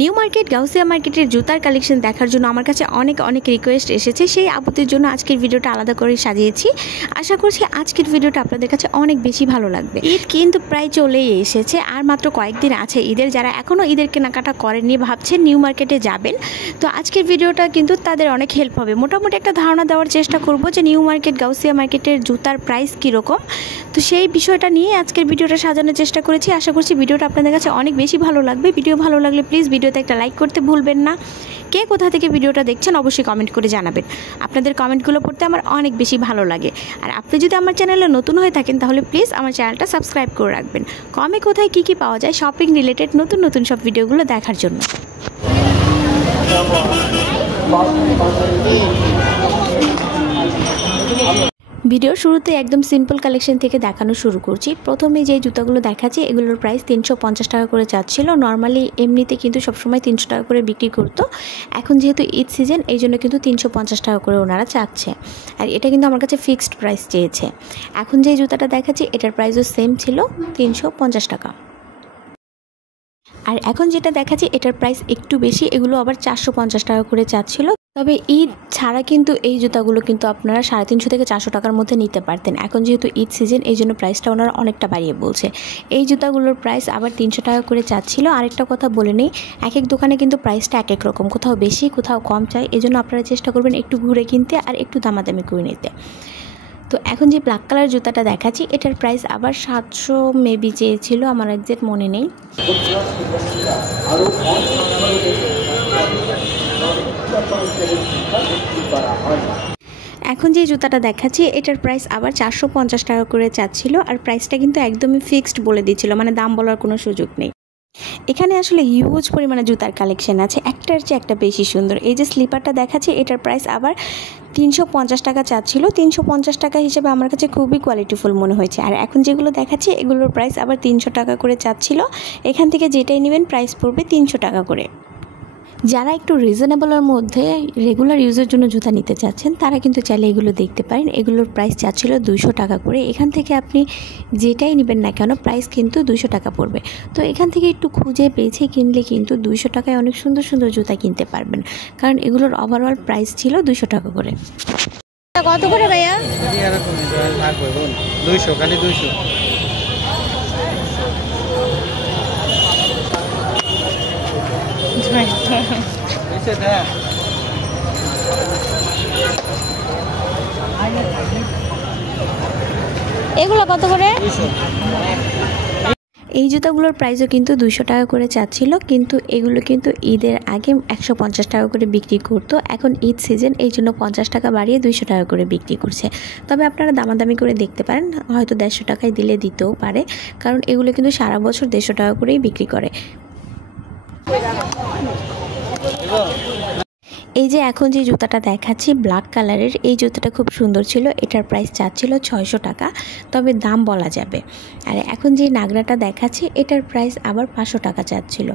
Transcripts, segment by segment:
New market Gausia মার্কেটের জুতার collection দেখার জন্য আমার কাছে অনেক রিকোয়েস্ট এসেছে। সেই আপুদের জন্য আজকের ভিডিওটা আলাদা করে সাজিয়েছি। আশা করছি আজকের ভিডিওটা আপনাদের কাছে অনেক বেশি ভালো লাগবে। ঈদ কিন্তু প্রায় চলেই এসেছে, আর মাত্র কয়েকদিন আছে ঈদের। যারা এখনও ঈদের কেনাকাটা করেননি, ভাবছেন নিউ মার্কেটে যাবেন, তো আজকের ভিডিওটা কিন্তু তাদের অনেক হেল্প হবে। মোটামুটি একটা ধারণা দেওয়ার চেষ্টা করব যে নিউ মার্কেট গাউসিয়া মার্কেটের জুতার প্রাইস কীরকম। তো সেই বিষয়টা নিয়ে আজকের ভিডিওটা সাজানোর চেষ্টা করেছি। আশা করছি ভিডিওটা আপনাদের কাছে অনেক বেশি ভালো লাগবে। ভিডিও ভালো লাগলে প্লিজ ভিডিওতে একটা লাইক করতে ভুলবেন না। কে কোথা থেকে ভিডিওটা দেখছেন অবশ্যই কমেন্ট করে জানাবেন। আপনাদের কমেন্টগুলো পড়তে আমার অনেক বেশি ভালো লাগে। আর আপনি যদি আমার চ্যানেলে নতুন হয়ে থাকেন তাহলে প্লিজ আমার চ্যানেলটা সাবস্ক্রাইব করে রাখবেন, কমে কোথায় কী পাওয়া যায় শপিং রিলেটেড নতুন সব ভিডিওগুলো দেখার জন্য। ভিডিওর শুরুতে একদম সিম্পল কালেকশন থেকে দেখানো শুরু করছি। প্রথমে যে জুতাগুলো দেখাচ্ছি এগুলোর প্রাইস 350 টাকা করে চাচ্ছিল। নর্মালি এমনিতে কিন্তু সবসময় 300 টাকা করে বিক্রি করতো। এখন যেহেতু ঈদ সিজন এই জন্য কিন্তু 350 টাকা করে ওনারা চাচ্ছে, আর এটা কিন্তু আমার কাছে ফিক্সড প্রাইস চেয়েছে। এখন যে জুতাটা দেখাচ্ছি এটার প্রাইসও সেম ছিল 350 টাকা। আর এখন যেটা দেখাচ্ছি এটার প্রাইস একটু বেশি, এগুলো আবার 450 টাকা করে চাচ্ছিল। তবে ঈদ ছাড়া কিন্তু এই জুতাগুলো কিন্তু আপনারা 350 থেকে 400 টাকার মধ্যে নিতে পারতেন। এখন যেহেতু ঈদ সিজন এই জন্য প্রাইসটা ওনারা অনেকটা বাড়িয়ে বলছে। এই জুতাগুলোর প্রাইস আবার 300 টাকা করে চাচ্ছিল। আরেকটা কথা বলে নেই, এক এক দোকানে কিন্তু প্রাইসটা এক এক রকম, কোথাও বেশি কোথাও কম চাই। এই জন্য আপনারা চেষ্টা করবেন একটু ঘুরে কিনতে আর একটু দামাদামি করে নিতে। তো এখন যে ব্ল্যাক কালার জুতাটা দেখাচ্ছি এটার প্রাইস আবার 700 মেবি চেয়েছিল, আমার একজ্যাক্ট মনে নেই। এখন যে জুতাটা দেখাচ্ছি এটার প্রাইস আবার 450 টাকা করে চাচ্ছিল, আর প্রাইসটা কিন্তু একদমই ফিক্সড বলে দিচ্ছিল, মানে দাম বলার কোনো সুযোগ নেই। এখানে আসলে হিউজ পরিমাণে জুতার কালেকশন আছে, একটার চেয়ে একটা বেশি সুন্দর। এই যে স্লিপারটা দেখাচ্ছি এটার প্রাইস আবার 350 টাকা চাচ্ছিল। 350 টাকা হিসেবে আমার কাছে খুবই কোয়ালিটিফুল মনে হয়েছে। আর এখন যেগুলো দেখাচ্ছি এগুলোর প্রাইস আবার 300 টাকা করে চাচ্ছিল। এখান থেকে যেটাই নেবেন প্রাইস পড়বে 300 টাকা করে। যারা একটু রিজনেবলের মধ্যে রেগুলার ইউজের জন্য জুতা নিতে চাচ্ছেন তারা কিন্তু চাইলে এগুলো দেখতে পারেন। এগুলোর প্রাইস চাচ্ছিল 200 টাকা করে। এখান থেকে আপনি যেটাই নেবেন না কেন প্রাইস কিন্তু 200 টাকা পড়বে। তো এখান থেকে একটু খুঁজে পেয়েছে কিনলে কিন্তু 200 টাকায় অনেক সুন্দর জুতা কিনতে পারবেন, কারণ এগুলোর ওভারঅল প্রাইস ছিল 200 টাকা করে। কত করে ভাইয়া? 200 খালি 200। এগুলো কত করে? এই জুতাগুলোর প্রাইসও কিন্তু 200 টাকা করে চাচ্ছিল, কিন্তু এগুলো কিন্তু ঈদের আগে 150 টাকা করে বিক্রি করতো। এখন ঈদ সিজন এই জন্য 50 টাকা বাড়িয়ে 200 টাকা করে বিক্রি করছে। তবে আপনারা দামাদামি করে দেখতে পারেন, হয়তো 150 টাকায় দিলে দিতেও পারে, কারণ এগুলো কিন্তু সারা বছর 150 টাকা করেই বিক্রি করে। এই যে এখন যে জুতাটা দেখাচ্ছি ব্ল্যাক কালারের, এই জুতাটা খুব সুন্দর ছিল। এটার প্রাইস চাচ্ছিল 600 টাকা, তবে দাম বলা যাবে। আর এখন যে নাগরাটা দেখাচ্ছি এটার প্রাইস আবার 500 টাকা চাচ্ছিল।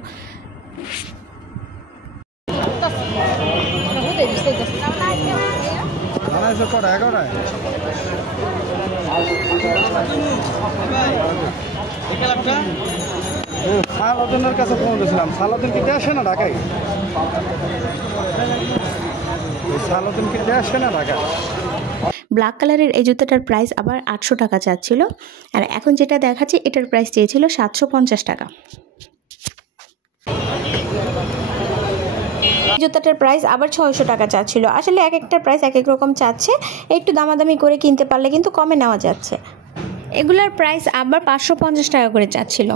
সালাউদ্দিনের কাছে ফোন দিয়েছিলাম, সালাউদ্দিন কি আসে না ঢাকায়? সালাউদ্দিন কি আসে না ঢাকায়? ব্ল্যাক কালারের এই জুতাটার প্রাইস আবার 800 টাকা চাচ্ছিল। আর এখন যেটা দেখাচ্ছি এটার প্রাইস চেয়েছিল 750 টাকা। জুতাটার প্রাইস আবার 600 টাকা চাচ্ছিল। আসলে এক একটা প্রাইস এক এক রকম চাচ্ছে, একটু দামাদামি করে কিনতে পারলে কিন্তু কমে নেওয়া যাচ্ছে। এগুলার প্রাইস আবার 550 টাকা করে চাচ্ছিল।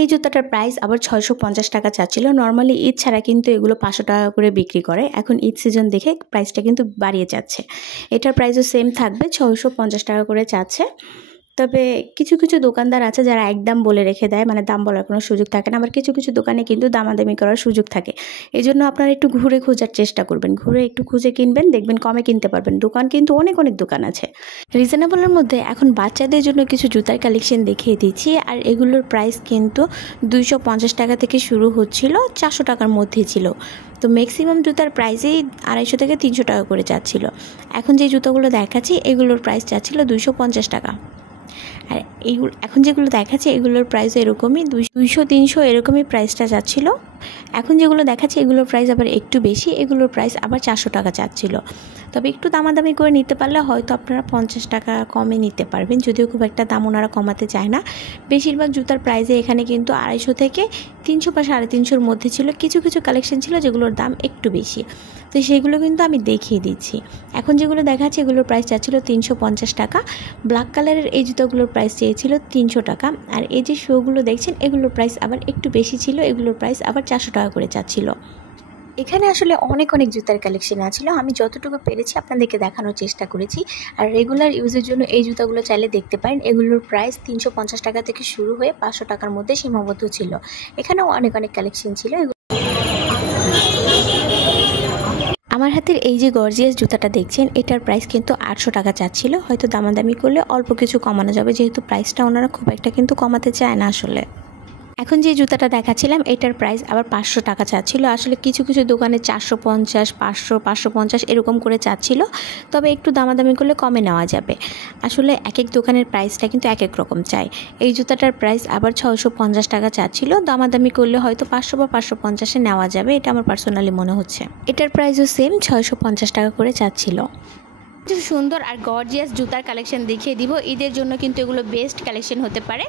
এই জুতাটার প্রাইস আবার 650 টাকা চাচ্ছিল। নর্মালি ঈদ ছাড়া কিন্তু এগুলো 500 টাকা করে বিক্রি করে, এখন ঈদ সিজন দেখে প্রাইসটা কিন্তু বাড়িয়ে যাচ্ছে। এটার প্রাইসও সেম থাকবে, 650 টাকা করে চাচ্ছে। তবে কিছু দোকানদার আছে যারা একদম বলে রেখে দেয়, মানে দাম বলার কোনো সুযোগ থাকে না। আবার কিছু দোকানে কিন্তু দামাদামি করার সুযোগ থাকে। এই জন্য আপনারা একটু ঘুরে খোঁজার চেষ্টা করবেন, ঘুরে একটু খুঁজে কিনবেন, দেখবেন কমে কিনতে পারবেন। দোকান কিন্তু অনেক দোকান আছে রিজনেবলের মধ্যে। এখন বাচ্চাদের জন্য কিছু জুতার কালেকশন দেখিয়ে দিচ্ছি, আর এগুলোর প্রাইস কিন্তু 250 টাকা থেকে শুরু হচ্ছিল, 400 টাকার মধ্যে ছিল। তো ম্যাক্সিমাম জুতার প্রাইসেই 250 থেকে 300 টাকা করে চাচ্ছিল। এখন যে জুতোগুলো দেখাচ্ছি এগুলোর প্রাইস চাচ্ছিল 250 টাকা। আর এইগুলো এখন যেগুলো দেখাচ্ছি এগুলোর প্রাইস এরকমই 200-300 এরকমই প্রাইসটা যাচ্ছিল। এখন যেগুলো দেখাচ্ছি এগুলোর প্রাইস আবার একটু বেশি, এগুলোর প্রাইস আবার 400 টাকা চাচ্ছিল। তবে একটু দামাদামি করে নিতে পারলে হয়তো আপনারা 50 টাকা কমে নিতে পারবেন, যদিও খুব একটা দাম ওনারা কমাতে চায় না। বেশিরভাগ জুতার প্রাইসে এখানে কিন্তু 250 থেকে 300 বা 350-এর মধ্যে ছিল। কিছু কিছু কালেকশন ছিল যেগুলোর দাম একটু বেশি, তো সেগুলো কিন্তু আমি দেখিয়ে দিচ্ছি। এখন যেগুলো দেখাচ্ছি এগুলোর প্রাইস চাচ্ছিল 350 টাকা। ব্ল্যাক কালারের এই জুতোগুলোর প্রাইস চেয়েছিল 300 টাকা। আর এই যে শোগুলো দেখছেন এগুলোর প্রাইস আবার একটু বেশি ছিল, এগুলোর প্রাইস আবার 400 টাকা করে চাচ্ছিল। এখানে আসলে অনেক জুতার কালেকশন আছিল, আমি যতটুকু পেরেছি আপনাদেরকে দেখানোর চেষ্টা করেছি। আর রেগুলার ইউজের জন্য এই জুতাগুলো চাইলে দেখতে পারেন। এগুলোর প্রাইস 350 টাকা থেকে শুরু হয়ে 500 টাকার মধ্যে সীমাবদ্ধ ছিল। এখানেও অনেক কালেকশন ছিল। আমার হাতের এই যে গর্জিয়াস জুতাটা দেখছেন এটার প্রাইস কিন্তু 800 টাকা চাচ্ছিল। হয়তো দামাদামি করলে অল্প কিছু কমানো যাবে, যেহেতু প্রাইসটা ওনারা খুব একটা কিন্তু কমাতে চায় না আসলে। এখন যে জুতাটা দেখাচ্ছিলাম এটার প্রাইস আবার 500 টাকা চাচ্ছিল। আসলে কিছু কিছু দোকানে 450, 500, 550 এরকম করে চাচ্ছিল, তবে একটু দামাদামি করলে কমে নেওয়া যাবে। আসলে এক এক দোকানের প্রাইসটা কিন্তু এক এক রকম চাই। এই জুতাটার প্রাইস আবার 650 টাকা চাচ্ছিল, দামাদামি করলে হয়তো 500 বা 550-এ নেওয়া যাবে, এটা আমার পার্সোনালি মনে হচ্ছে। এটার প্রাইসও সেম 650 টাকা করে চাচ্ছিল। সুন্দর আর গর্জিয়াস জুতার কালেকশন দেখিয়ে দিব। ঈদের জন্য কিন্তু এগুলো বেস্ট কালেকশন হতে পারে।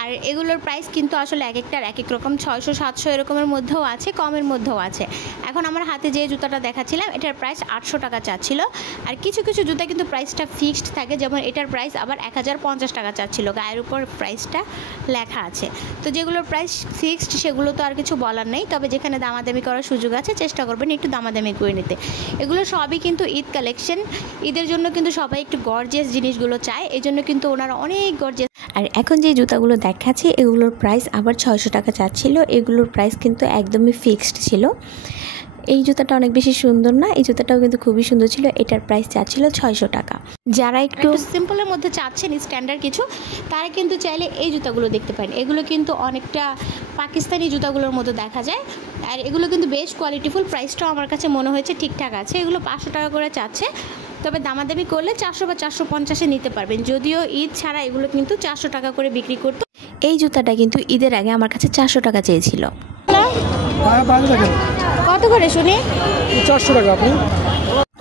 আর এগুলোর প্রাইস কিন্তু আসলে এক একটার এক এক রকম, 600, 700 এরকমের মধ্যেও আছে, কমের মধ্যেও আছে। এখন আমার হাতে যে জুতাটা দেখাচ্ছিলাম এটার প্রাইস 800 টাকা চাচ্ছিল। আর কিছু কিছু জুতা কিন্তু প্রাইসটা ফিক্সড থাকে, যেমন এটার প্রাইস আবার 1050 টাকা চাচ্ছিল, গায়ের উপর প্রাইসটা লেখা আছে। তো যেগুলোর প্রাইস ফিক্সড সেগুলো তো আর কিছু বলার নেই, তবে যেখানে দামাদামি করার সুযোগ আছে চেষ্টা করবেন একটু দামাদামি করে নিতে। এগুলো সবই কিন্তু ঈদ কালেকশন। ঈদের জন্য কিন্তু সবাই একটু গর্জিয়াস জিনিসগুলো চায়, এই জন্য কিন্তু ওনারা অনেক গর্জিয়াস। আর এখন যে জুতাগুলো দেখাচ্ছি এগুলোর প্রাইস আবার 600 টাকা চাচ্ছিল। এগুলোর প্রাইস কিন্তু একদমই ফিক্সড ছিল। এই জুতাটা অনেক বেশি সুন্দর না, এই জুতাটাও কিন্তু খুবই সুন্দর ছিল। এটার প্রাইস চাচ্ছিল 600 টাকা। যারা একটু সিম্পলের মধ্যে চাচ্ছেন স্ট্যান্ডার্ড কিছু, তারা কিন্তু চাইলে এই জুতাগুলো দেখতে পারেন। এগুলো কিন্তু অনেকটা পাকিস্তানি জুতাগুলোর মতো দেখা যায়, আর এগুলো কিন্তু বেশ কোয়ালিটিফুল। প্রাইসটাও আমার কাছে মনে হয়েছে ঠিকঠাক আছে। এগুলো 500 টাকা করে চাচ্ছে, তবে দামাদামি করলে 400 বা 450-এ নিতে পারবেন। যদিও ঈদ ছাড়া এগুলো কিন্তু 400 টাকা করে বিক্রি করতো। এই জুতাটা কিন্তু ঈদের আগে আমার কাছে 400 টাকা চেয়েছিল। কত করে শুনি? 400 টাকা আপনি।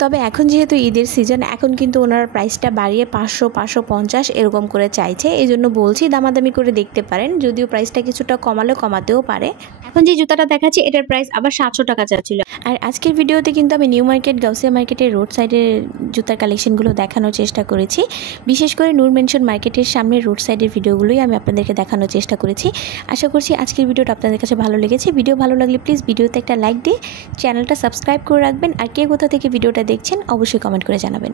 তবে এখন যেহেতু ঈদের সিজন, এখন কিন্তু ওনার প্রাইসটা বাড়িয়ে 500, 550 এরকম করে চাইছে। এই জন্য বলছি দামাদামি করে দেখতে পারেন, যদিও প্রাইসটা কিছুটা কমালে কমাতেও পারে। এখন যে জুতাটা দেখাচ্ছি এটার প্রাইস আবার 700 টাকা চাচ্ছিল। আর আজকের ভিডিওতে কিন্তু আমি নিউ মার্কেট, গাউসিয়া মার্কেটের রোড সাইডের জুতার কালেকশনগুলো দেখানোর চেষ্টা করেছি। বিশেষ করে নূর মেনশন মার্কেটের সামনে রোড সাইডের ভিডিওগুলোই আমি আপনাদেরকে দেখানোর চেষ্টা করেছি। আশা করছি আজকের ভিডিওটা আপনাদের কাছে ভালো লেগেছে। ভিডিও ভালো লাগলে প্লিজ ভিডিওতে একটা লাইক দিয়ে চ্যানেলটা সাবস্ক্রাইব করে রাখবেন। আর কে কোথা থেকে ভিডিওটা দেখছেন অবশ্যই কমেন্ট করে জানাবেন।